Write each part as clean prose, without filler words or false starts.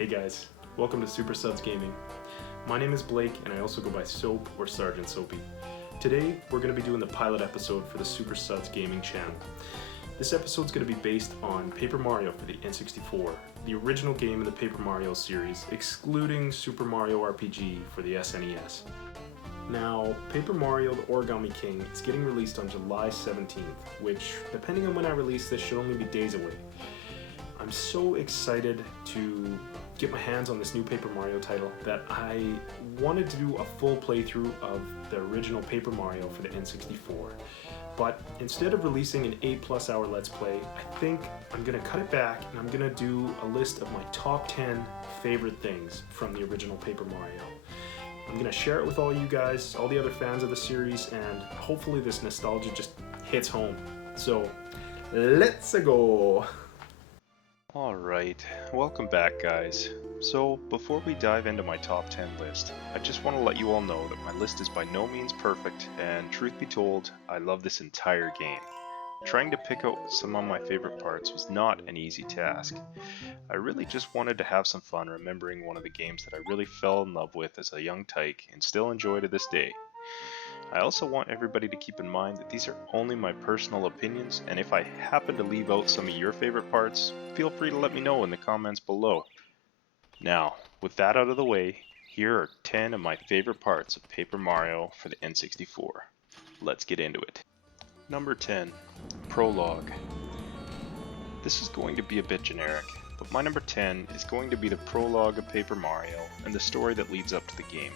Hey guys, welcome to Super Sudz Gaming. My name is Blake and I also go by Soap or Sergeant Soapy. Today we're going to be doing the pilot episode for the Super Sudz Gaming channel. This episode is going to be based on Paper Mario for the N64, the original game in the Paper Mario series, excluding Super Mario RPG for the SNES. Now, Paper Mario the Origami King is getting released on July 17th, which, depending on when I release this, should only be days away. I'm so excited to get my hands on this new Paper Mario title that I wanted to do a full playthrough of the original Paper Mario for the N64. But instead of releasing an 8+ hour Let's Play, I think I'm going to cut it back and I'm going to do a list of my top 10 favorite things from the original Paper Mario. I'm going to share it with all you guys, all the other fans of the series, and hopefully this nostalgia just hits home. So, let's go! Alright, welcome back guys. So, before we dive into my top 10 list, I just want to let you all know that my list is by no means perfect, and truth be told, I love this entire game. Trying to pick out some of my favorite parts was not an easy task. I really just wanted to have some fun remembering one of the games that I really fell in love with as a young tyke and still enjoy to this day. I also want everybody to keep in mind that these are only my personal opinions, and if I happen to leave out some of your favorite parts, feel free to let me know in the comments below. Now, with that out of the way, here are 10 of my favorite parts of Paper Mario for the N64. Let's get into it. Number 10. Prologue. This is going to be a bit generic, but my number 10 is going to be the prologue of Paper Mario and the story that leads up to the game.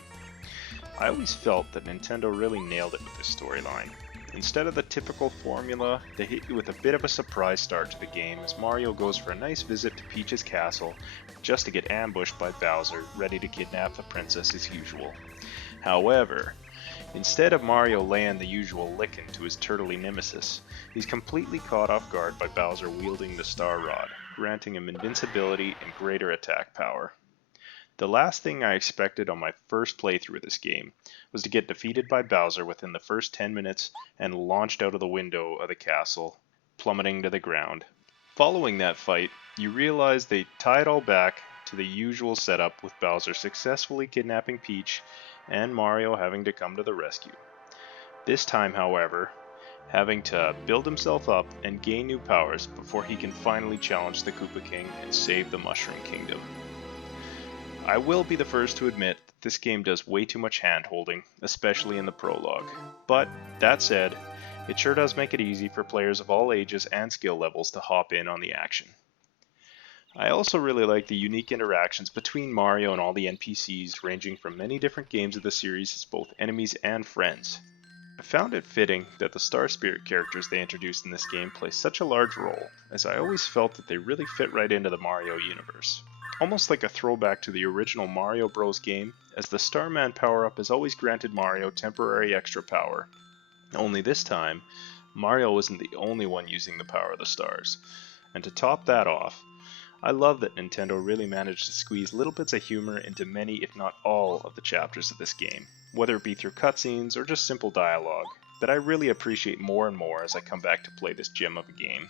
I always felt that Nintendo really nailed it with this storyline. Instead of the typical formula, they hit you with a bit of a surprise start to the game as Mario goes for a nice visit to Peach's castle just to get ambushed by Bowser, ready to kidnap the princess as usual. However, instead of Mario laying the usual licking to his turtly nemesis, he's completely caught off guard by Bowser wielding the Star Rod, granting him invincibility and greater attack power. The last thing I expected on my first playthrough of this game was to get defeated by Bowser within the first 10 minutes and launched out of the window of the castle, plummeting to the ground. Following that fight, you realize they tie it all back to the usual setup with Bowser successfully kidnapping Peach and Mario having to come to the rescue. This time, however, having to build himself up and gain new powers before he can finally challenge the Koopa King and save the Mushroom Kingdom. I will be the first to admit that this game does way too much hand-holding, especially in the prologue. But, that said, it sure does make it easy for players of all ages and skill levels to hop in on the action. I also really like the unique interactions between Mario and all the NPCs, ranging from many different games of the series as both enemies and friends. I found it fitting that the Star Spirit characters they introduced in this game play such a large role, as I always felt that they really fit right into the Mario universe. Almost like a throwback to the original Mario Bros. Game, as the Starman power-up has always granted Mario temporary extra power. Only this time, Mario wasn't the only one using the power of the stars. And to top that off, I love that Nintendo really managed to squeeze little bits of humor into many, if not all, of the chapters of this game, whether it be through cutscenes or just simple dialogue, that I really appreciate more and more as I come back to play this gem of a game.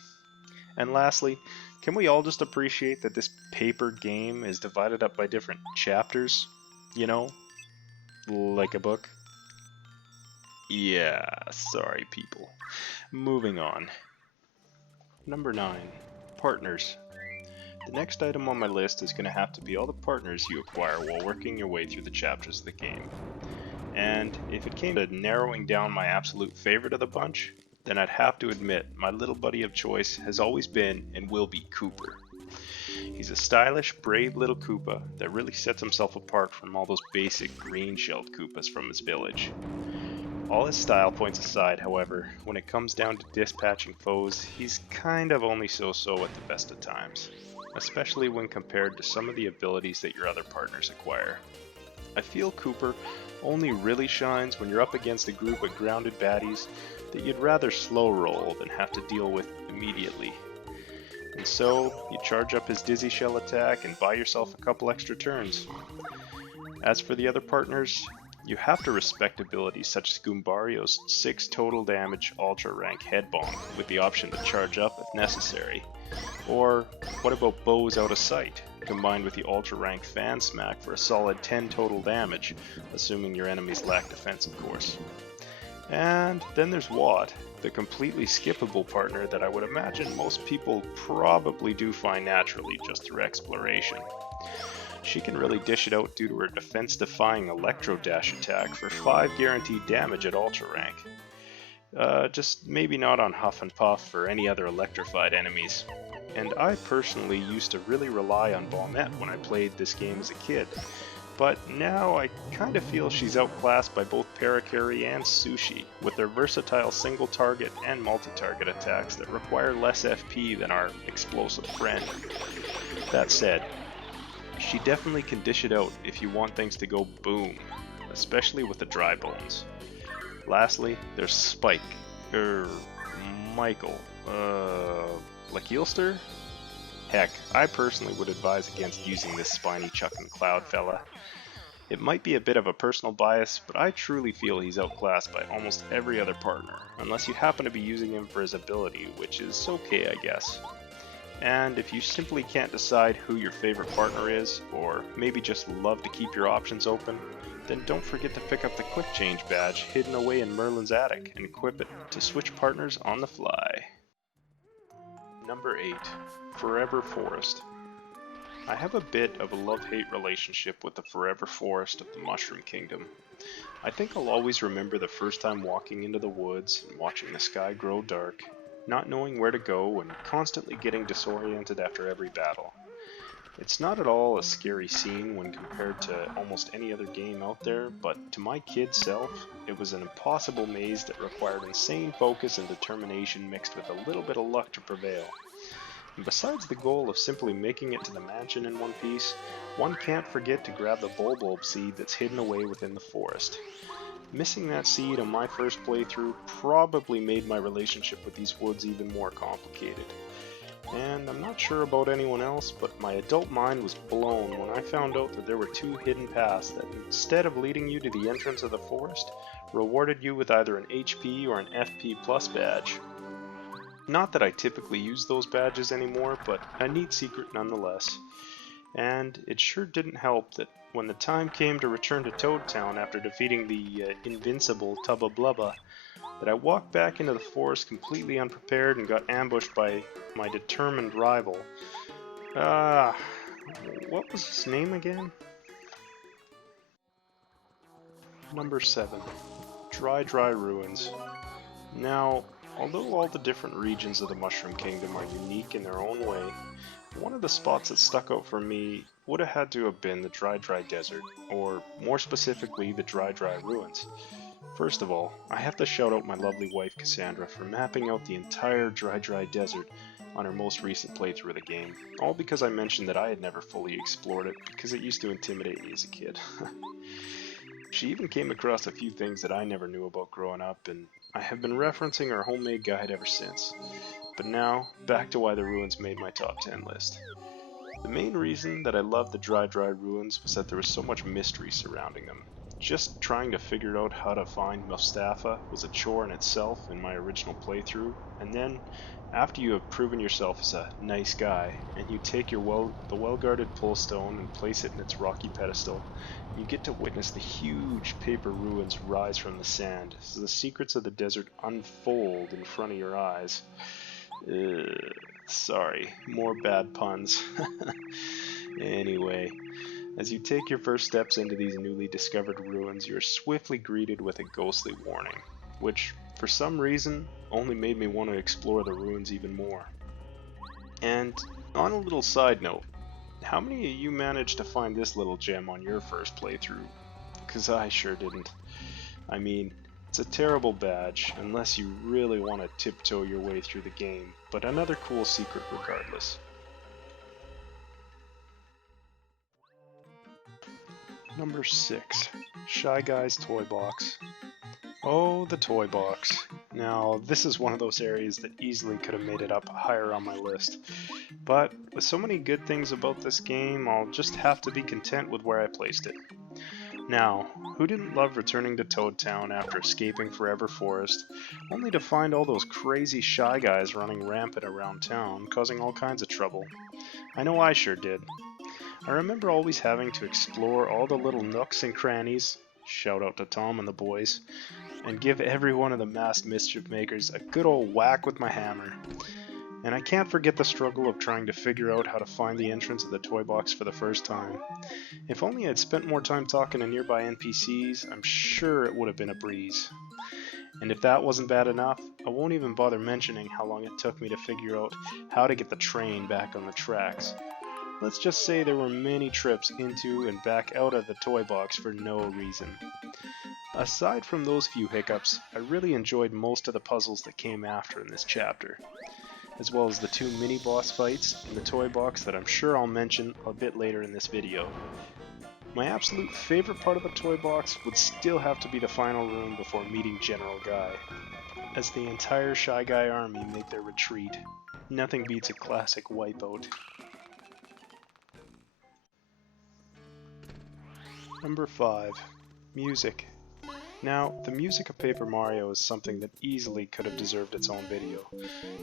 And lastly, can we all just appreciate that this paper game is divided up by different chapters? You know? Like a book? Yeah, sorry people. Moving on. Number 9. Partners. The next item on my list is going to have to be all the partners you acquire while working your way through the chapters of the game. And if it came to narrowing down my absolute favorite of the bunch, then I'd have to admit my little buddy of choice has always been and will be Cooper. He's a stylish, brave little Koopa that really sets himself apart from all those basic green-shelled Koopas from his village. All his style points aside, however, when it comes down to dispatching foes, he's kind of only so-so at the best of times, especially when compared to some of the abilities that your other partners acquire. I feel Cooper only really shines when you're up against a group of grounded baddies that you'd rather slow roll than have to deal with immediately. And so, you charge up his Dizzy Shell attack and buy yourself a couple extra turns. As for the other partners, you have to respect abilities such as Goombario's 6 total damage ultra rank head bomb with the option to charge up if necessary, Or what about bows out of sight, combined with the ultra rank fan smack for a solid 10 total damage, assuming your enemies lack defense of course. And then there's Watt, the completely skippable partner that I would imagine most people probably do find naturally just through exploration. She can really dish it out due to her defense-defying Electro Dash attack for 5 guaranteed damage at ultra rank. Just maybe not on Huff and Puff or any other electrified enemies. And I personally used to really rely on Balnette when I played this game as a kid, but now I kinda feel she's outclassed by both Parakarry and Sushi, with their versatile single target and multi-target attacks that require less FP than our explosive friend. That said, she definitely can dish it out if you want things to go boom, especially with the dry bones. Lastly, there's Spike, Michael, Lakeelster? Heck, I personally would advise against using this spiny chucking cloud fella. It might be a bit of a personal bias, but I truly feel he's outclassed by almost every other partner, unless you happen to be using him for his ability, which is okay I guess. And if you simply can't decide who your favorite partner is, or maybe just love to keep your options open, then don't forget to pick up the Quick Change badge hidden away in Merlin's attic and equip it to switch partners on the fly. Number 8. Forever Forest. I have a bit of a love-hate relationship with the Forever Forest of the Mushroom Kingdom. I think I'll always remember the first time walking into the woods and watching the sky grow dark, not knowing where to go and constantly getting disoriented after every battle. It's not at all a scary scene when compared to almost any other game out there, but to my kid self, it was an impossible maze that required insane focus and determination mixed with a little bit of luck to prevail. And besides the goal of simply making it to the mansion in one piece, one can't forget to grab the Bulbulb seed that's hidden away within the forest. Missing that seed on my first playthrough probably made my relationship with these woods even more complicated. And I'm not sure about anyone else, but my adult mind was blown when I found out that there were 2 hidden paths that, instead of leading you to the entrance of the forest, rewarded you with either an HP or an FP plus badge. Not that I typically use those badges anymore, but a neat secret nonetheless. And it sure didn't help that when the time came to return to Toad Town after defeating the invincible Tubba Blubba, that I walked back into the forest completely unprepared and got ambushed by my determined rival. What was his name again? Number 7. Dry Ruins. Now, although all the different regions of the Mushroom Kingdom are unique in their own way, one of the spots that stuck out for me would have had to have been the Dry Desert, or more specifically, the Dry Ruins. First of all, I have to shout out my lovely wife Cassandra for mapping out the entire Dry Desert on her most recent playthrough of the game, all because I mentioned that I had never fully explored it because it used to intimidate me as a kid. She even came across a few things that I never knew about growing up, and I have been referencing her homemade guide ever since. But now, back to why the ruins made my top 10 list. The main reason that I loved the Dry Ruins was that there was so much mystery surrounding them. Just trying to figure out how to find Mustafa was a chore in itself in my original playthrough, and then, after you have proven yourself as a nice guy, and you take the well-guarded pull stone and place it in its rocky pedestal, you get to witness the huge paper ruins rise from the sand as the secrets of the desert unfold in front of your eyes. Sorry, more bad puns. Anyway, as you take your first steps into these newly discovered ruins, you are swiftly greeted with a ghostly warning, which, for some reason, only made me want to explore the ruins even more. And on a little side note, how many of you managed to find this little gem on your first playthrough? Because I sure didn't. I mean, it's a terrible badge, unless you really want to tiptoe your way through the game, but another cool secret regardless. Number 6. Shy Guy's Toy Box. Oh, the toy box. Now, this is one of those areas that easily could have made it up higher on my list. But with so many good things about this game, I'll just have to be content with where I placed it. Now, who didn't love returning to Toad Town after escaping Forever Forest, only to find all those crazy Shy Guys running rampant around town, causing all kinds of trouble? I know I sure did. I remember always having to explore all the little nooks and crannies, shout out to Tom and the boys, and give every one of the masked mischief makers a good old whack with my hammer. And I can't forget the struggle of trying to figure out how to find the entrance of the toy box for the first time. If only I'd spent more time talking to nearby NPCs, I'm sure it would have been a breeze. And if that wasn't bad enough, I won't even bother mentioning how long it took me to figure out how to get the train back on the tracks. Let's just say there were many trips into and back out of the toy box for no reason. Aside from those few hiccups, I really enjoyed most of the puzzles that came after in this chapter, as well as the 2 mini-boss fights in the toy box that I'm sure I'll mention a bit later in this video. My absolute favorite part of the toy box would still have to be the final room before meeting General Guy. As the entire Shy Guy army make their retreat, nothing beats a classic wipeout. Number 5. Music. Now, the music of Paper Mario is something that easily could have deserved its own video.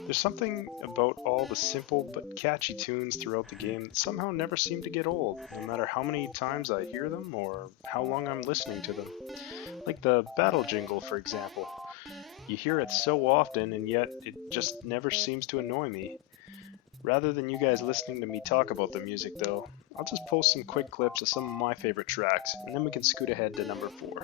There's something about all the simple but catchy tunes throughout the game that somehow never seem to get old, no matter how many times I hear them or how long I'm listening to them. Like the battle jingle, for example. You hear it so often and yet it just never seems to annoy me. Rather than you guys listening to me talk about the music though, I'll just post some quick clips of some of my favorite tracks, and then we can scoot ahead to number 4.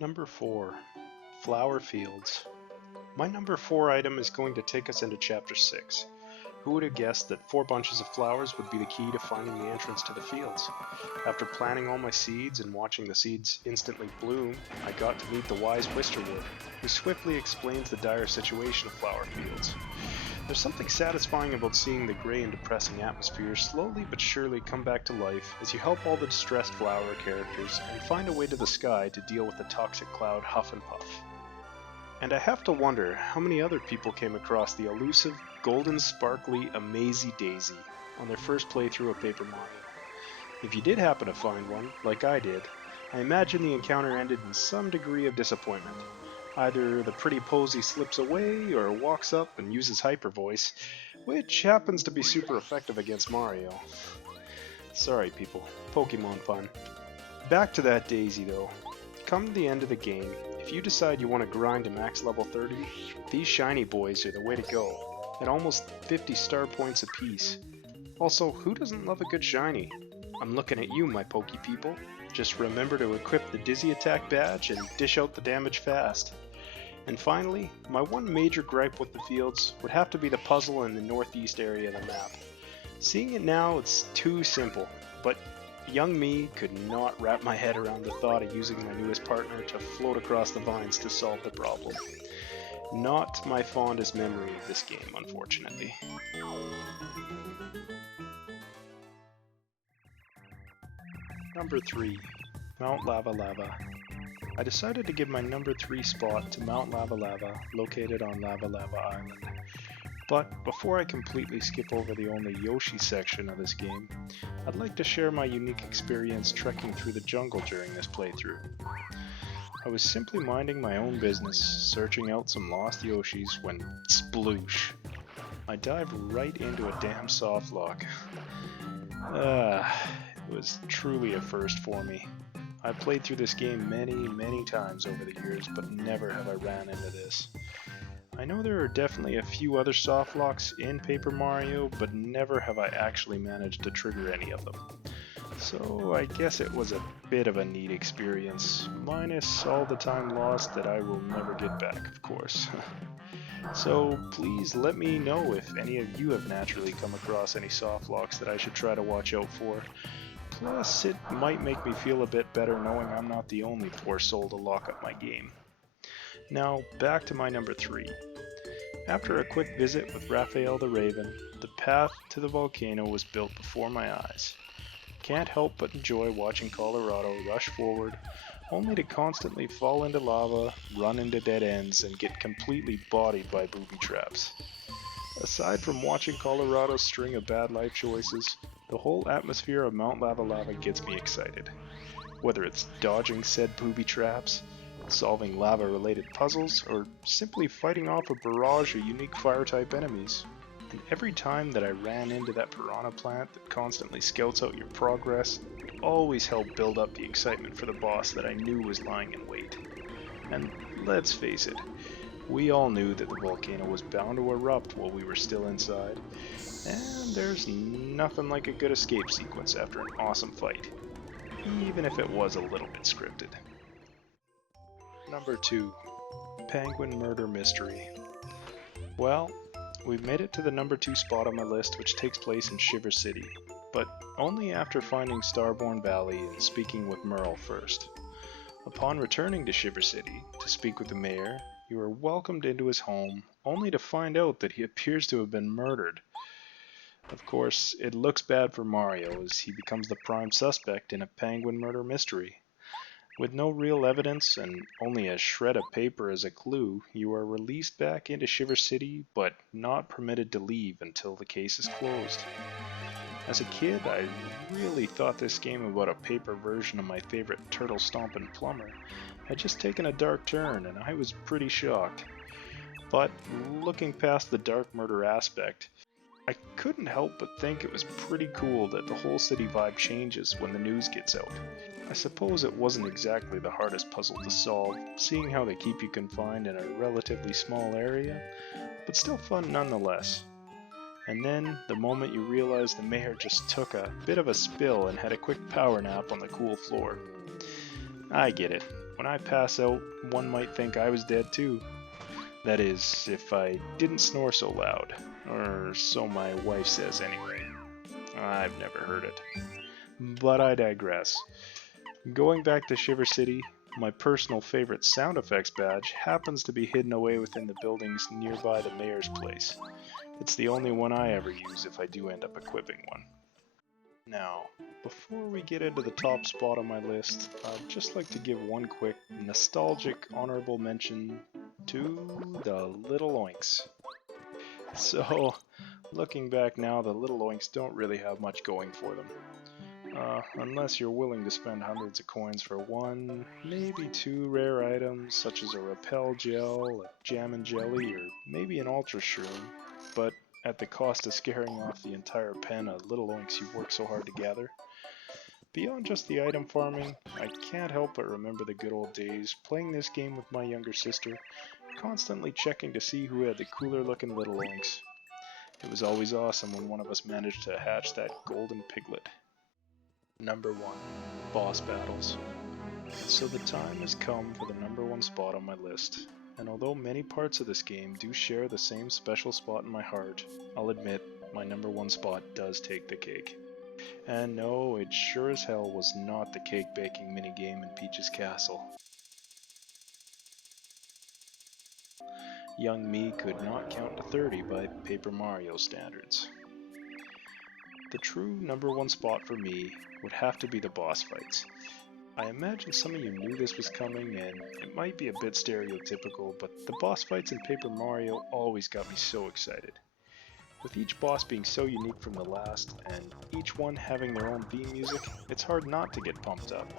Number 4. Flower Fields. My number 4 item is going to take us into Chapter 6. Who would have guessed that 4 bunches of flowers would be the key to finding the entrance to the fields? After planting all my seeds and watching the seeds instantly bloom, I got to meet the wise Wisterwood, who swiftly explains the dire situation of flower fields. There's something satisfying about seeing the grey and depressing atmosphere slowly but surely come back to life as you help all the distressed flower characters and find a way to the sky to deal with the toxic cloud Huff and Puff. And I have to wonder how many other people came across the elusive, golden, sparkly, amazy Daisy on their first playthrough of Paper Mario. If you did happen to find one, like I did, I imagine the encounter ended in some degree of disappointment. Either the pretty posy slips away or walks up and uses Hyper Voice, which happens to be super effective against Mario. Sorry people, Pokemon fun. Back to that Daisy though. Come to the end of the game, if you decide you want to grind to max level 30, these shiny boys are the way to go, at almost 50 star points apiece. Also, who doesn't love a good shiny? I'm looking at you, my Poke people. Just remember to equip the Dizzy Attack badge and dish out the damage fast. And finally, my one major gripe with the fields would have to be the puzzle in the northeast area of the map. Seeing it now, it's too simple, but young me could not wrap my head around the thought of using my newest partner to float across the vines to solve the problem. Not my fondest memory of this game, unfortunately. Number 3. Mount Lava Lava. I decided to give my number 3 spot to Mount Lava Lava, located on Lava Lava Island. But before I completely skip over the only Yoshi section of this game, I'd like to share my unique experience trekking through the jungle during this playthrough. I was simply minding my own business, searching out some lost Yoshis when sploosh! I dived right into a damn soft lock. It was truly a first for me. I've played through this game many times over the years, but never have I ran into this. I know there are definitely a few other soft locks in Paper Mario, but never have I actually managed to trigger any of them. So I guess it was a bit of a neat experience, minus all the time lost that I will never get back, of course. So please let me know if any of you have naturally come across any soft locks that I should try to watch out for. Plus, it might make me feel a bit better knowing I'm not the only poor soul to lock up my game. Now, back to my number 3. After a quick visit with Raphael the Raven, the path to the volcano was built before my eyes. Can't help but enjoy watching Colorado rush forward, only to constantly fall into lava, run into dead ends, and get completely bodied by booby traps. Aside from watching Colorado's string of bad life choices, the whole atmosphere of Mount Lava Lava gets me excited. Whether it's dodging said booby traps, solving lava-related puzzles, or simply fighting off a barrage of unique fire-type enemies. And every time that I ran into that piranha plant that constantly scouts out your progress, it always helped build up the excitement for the boss that I knew was lying in wait. And let's face it, we all knew that the volcano was bound to erupt while we were still inside, and there's nothing like a good escape sequence after an awesome fight, even if it was a little bit scripted. Number 2. Penguin Murder Mystery. Well, we've made it to the number 2 spot on my list, which takes place in Shiver City, but only after finding Starborn Valley and speaking with Merle first. Upon returning to Shiver City to speak with the mayor, you are welcomed into his home, only to find out that he appears to have been murdered. Of course, it looks bad for Mario as he becomes the prime suspect in a penguin murder mystery. With no real evidence and only a shred of paper as a clue, you are released back into Shiver City, but not permitted to leave until the case is closed. As a kid, I really thought this game about a paper version of my favorite turtle stomping plumber had just taken a dark turn, and I was pretty shocked. But looking past the dark murder aspect, I couldn't help but think it was pretty cool that the whole city vibe changes when the news gets out. I suppose it wasn't exactly the hardest puzzle to solve, seeing how they keep you confined in a relatively small area, but still fun nonetheless. And then, the moment you realize the mayor just took a bit of a spill and had a quick power nap on the cool floor. I get it. When I pass out, one might think I was dead too. That is, if I didn't snore so loud. Or so my wife says anyway. I've never heard it. But I digress. Going back to Shiver City, my personal favorite sound effects badge happens to be hidden away within the buildings nearby the mayor's place. It's the only one I ever use if I do end up equipping one. Now, before we get into the top spot on my list, I'd just like to give one quick, nostalgic, honorable mention to the Little Oinks. So, looking back now, the Little Oinks don't really have much going for them. Unless you're willing to spend hundreds of coins for one, maybe two rare items such as a Repel Gel, a Jam and Jelly, or maybe an Ultra Shroom, but at the cost of scaring off the entire pen of Little Oinks you've worked so hard to gather. Beyond just the item farming, I can't help but remember the good old days playing this game with my younger sister, constantly checking to see who had the cooler looking Little Oinks. It was always awesome when one of us managed to hatch that golden piglet. Number 1. Boss Battles. So the time has come for the number 1 spot on my list, and although many parts of this game do share the same special spot in my heart, I'll admit my number 1 spot does take the cake. And no, it sure as hell was not the cake baking minigame in Peach's Castle. Young me could not count to 30 by Paper Mario standards. The true number 1 spot for me would have to be the boss fights. I imagine some of you knew this was coming, and it might be a bit stereotypical, but the boss fights in Paper Mario always got me so excited. With each boss being so unique from the last, and each one having their own theme music, it's hard not to get pumped up.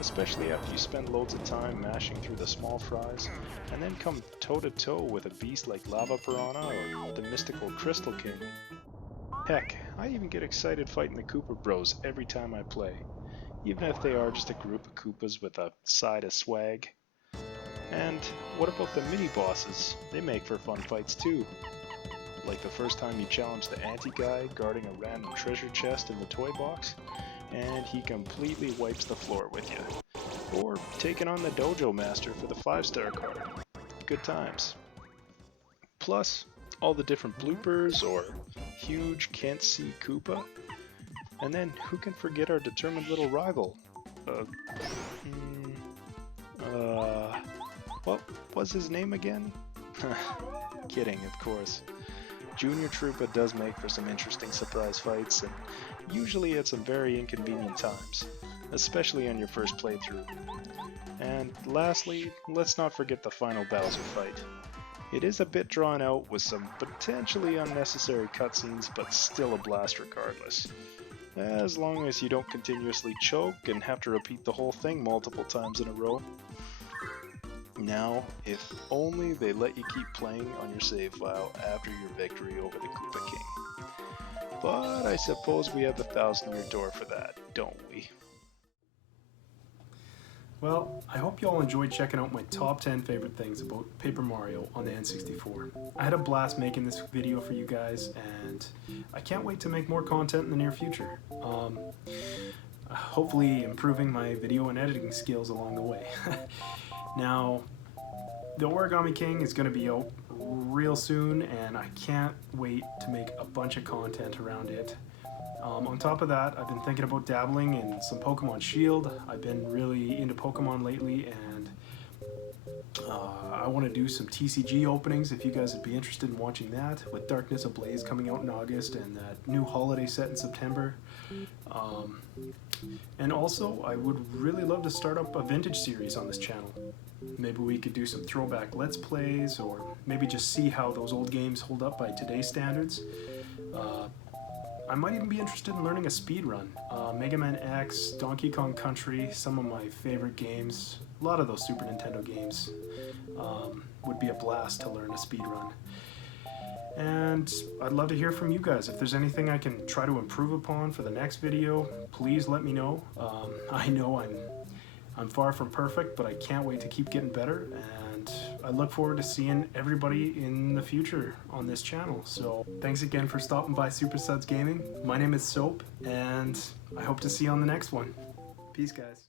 Especially after you spend loads of time mashing through the small fries, and then come toe-to-toe with a beast like Lava Piranha or the mystical Crystal King. Heck, I even get excited fighting the Koopa Bros every time I play, even if they are just a group of Koopas with a side of swag. And what about the mini-bosses? They make for fun fights too. Like the first time you challenge the anti-guy guarding a random treasure chest in the toy box, and he completely wipes the floor with you. Or taking on the Dojo Master for the 5-star card. Good times. Plus, all the different bloopers, or huge can't see Koopa. And then, who can forget our determined little rival? What was his name again? Kidding, of course. Junior Troopa does make for some interesting surprise fights, and usually at some very inconvenient times, especially on your first playthrough. And lastly, let's not forget the final Bowser fight. It is a bit drawn out with some potentially unnecessary cutscenes, but still a blast regardless. As long as you don't continuously choke and have to repeat the whole thing multiple times in a row. Now, if only they let you keep playing on your save file after your victory over the Koopa King. But I suppose we have the 1,000-year door for that, don't we? Well, I hope you all enjoyed checking out my top 10 favorite things about Paper Mario on the N64. I had a blast making this video for you guys, and I can't wait to make more content in the near future. Hopefully improving my video and editing skills along the way. Now, the Origami King is going to be out real soon, and I can't wait to make a bunch of content around it. On top of that, I've been thinking about dabbling in some Pokemon Shield. I've been really into Pokemon lately, and I want to do some TCG openings if you guys would be interested in watching that, with Darkness Ablaze coming out in August and that new holiday set in September. And also, I would really love to start up a vintage series on this channel. Maybe we could do some throwback Let's Plays, or maybe just see how those old games hold up by today's standards. I might even be interested in learning a speed run. Mega Man X, Donkey Kong Country, some of my favorite games. A lot of those Super Nintendo games would be a blast to learn a speed run. And I'd love to hear from you guys. If there's anything I can try to improve upon for the next video, please let me know. I know I'm far from perfect, but I can't wait to keep getting better, and I look forward to seeing everybody in the future on this channel. So thanks again for stopping by Super Sudz Gaming. My name is Soap, and I hope to see you on the next one. Peace, guys.